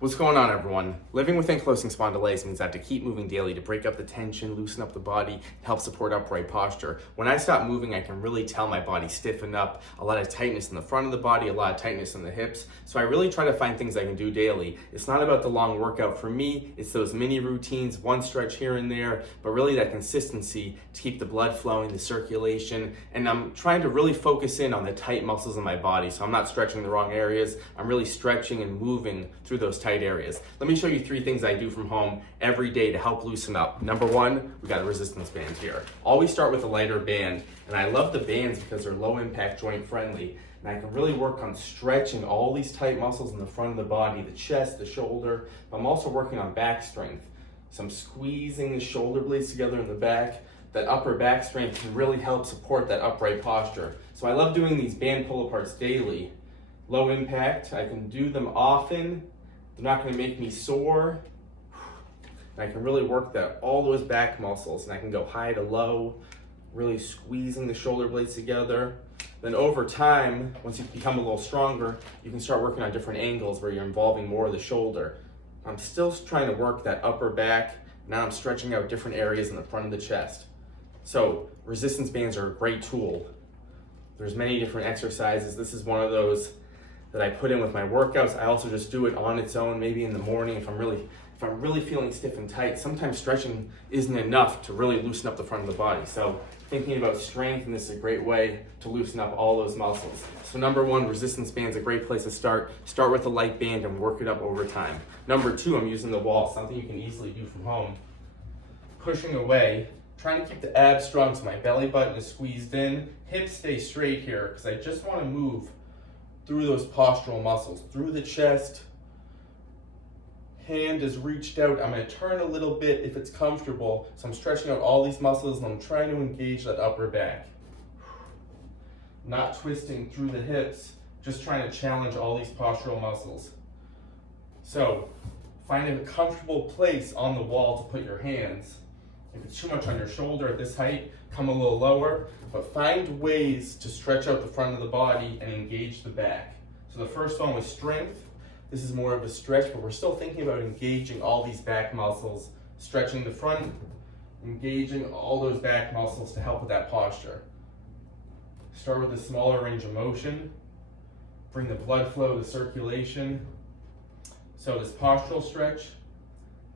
What's going on, everyone? Living with ankylosing spondylitis means I have to keep moving daily to break up the tension, loosen up the body, help support upright posture. When I stop moving, I can really tell my body stiffen up, a lot of tightness in the front of the body, a lot of tightness in the hips. So I really try to find things I can do daily. It's not about the long workout for me, it's those mini routines, one stretch here and there, but really that consistency to keep the blood flowing, the circulation, and I'm trying to really focus in on the tight muscles in my body. So I'm not stretching the wrong areas, I'm really stretching and moving through those tight areas. Let me show you 3 things I do from home every day to help loosen up. Number 1, we got a resistance band here. Always start with a lighter band, and I love the bands because they're low impact, joint friendly, and I can really work on stretching all these tight muscles in the front of the body, the chest, the shoulder, but I'm also working on back strength. So I'm squeezing the shoulder blades together in the back. That upper back strength can really help support that upright posture. So I love doing these band pull aparts daily. Low impact, I can do them often. They're not going to make me sore. And I can really work all those back muscles, and I can go high to low, really squeezing the shoulder blades together. Then over time, once you become a little stronger, you can start working on different angles where you're involving more of the shoulder. I'm still trying to work that upper back. Now I'm stretching out different areas in the front of the chest. So resistance bands are a great tool. There's many different exercises. This is one of those that I put in with my workouts. I also just do it on its own, maybe in the morning if I'm really feeling stiff and tight. Sometimes stretching isn't enough to really loosen up the front of the body. So thinking about strength, and this is a great way to loosen up all those muscles. So number 1, resistance band's a great place to start. Start with a light band and work it up over time. Number 2, I'm using the wall, something you can easily do from home. Pushing away, trying to keep the abs strong so my belly button is squeezed in. Hips stay straight here because I just want to move through those postural muscles, through the chest. Hand is reached out. I'm going to turn a little bit if it's comfortable. So I'm stretching out all these muscles and I'm trying to engage that upper back. Not twisting through the hips, just trying to challenge all these postural muscles. So find a comfortable place on the wall to put your hands. If it's too much on your shoulder at this height, come a little lower, but find ways to stretch out the front of the body and engage the back. So the first one was strength. This is more of a stretch, but we're still thinking about engaging all these back muscles, stretching the front, engaging all those back muscles to help with that posture. Start with a smaller range of motion. Bring the blood flow, the circulation. So this postural stretch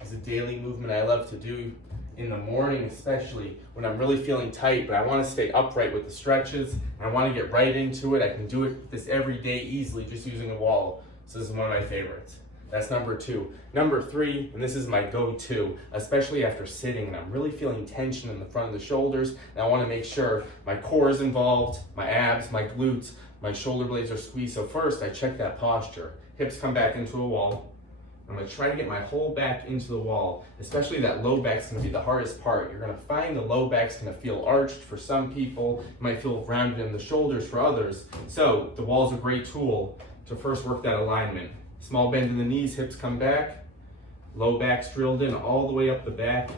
is a daily movement I love to do in the morning, especially when I'm really feeling tight, but I want to stay upright with the stretches and I want to get right into it. I can do this every day easily just using a wall. So this is one of my favorites. That's number 2. Number 3, and this is my go-to, especially after sitting and I'm really feeling tension in the front of the shoulders, and I want to make sure my core is involved, my abs, my glutes, my shoulder blades are squeezed. So first I check that posture. Hips come back into a wall. I'm going to try to get my whole back into the wall, especially that low back's going to be the hardest part. You're going to find the low back's going to feel arched for some people. It might feel rounded in the shoulders for others. So the wall's a great tool to first work that alignment. Small bend in the knees, hips come back, low back's drilled in all the way up the back,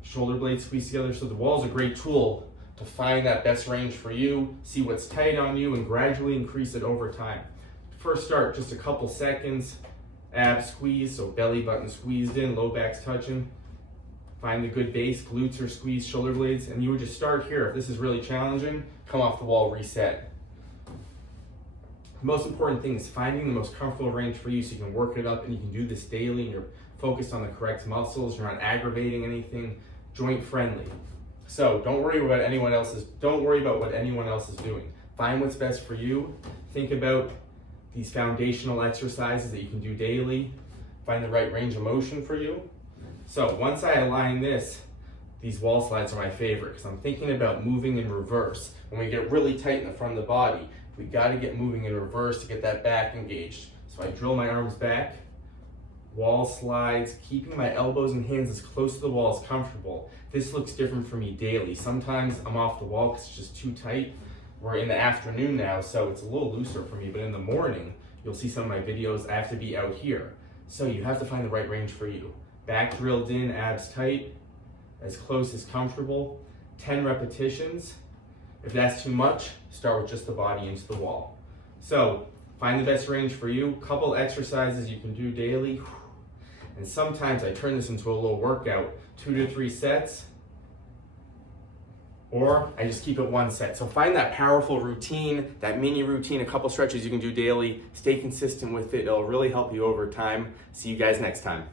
shoulder blades squeeze together. So the wall's a great tool to find that best range for you, see what's tight on you, and gradually increase it over time. First start just a couple seconds. Abs squeezed, so belly button squeezed in, low back's touching. Find the good base, glutes are squeezed, shoulder blades, and you would just start here. If this is really challenging, come off the wall, reset. The most important thing is finding the most comfortable range for you so you can work it up and you can do this daily and you're focused on the correct muscles, you're not aggravating anything, joint friendly. So don't worry about what anyone else is doing. Find what's best for you. Think about these foundational exercises that you can do daily. Find the right range of motion for you. So once I align this, these wall slides are my favorite because I'm thinking about moving in reverse. When we get really tight in the front of the body, we got to get moving in reverse to get that back engaged. So I drill my arms back, wall slides, keeping my elbows and hands as close to the wall as comfortable. This looks different for me daily. Sometimes I'm off the wall because it's just too tight. We're in the afternoon now, so it's a little looser for me, but in the morning, you'll see some of my videos, I have to be out here. So you have to find the right range for you. Back drilled in, abs tight, as close as comfortable. 10 repetitions. If that's too much, start with just the body into the wall. So Find the best range for you. Couple exercises you can do daily. And sometimes I turn this into a little workout, 2 to 3 sets, or I just keep it 1 set. So find that powerful routine, that mini routine, a couple stretches you can do daily. Stay consistent with it. It'll really help you over time. See you guys next time.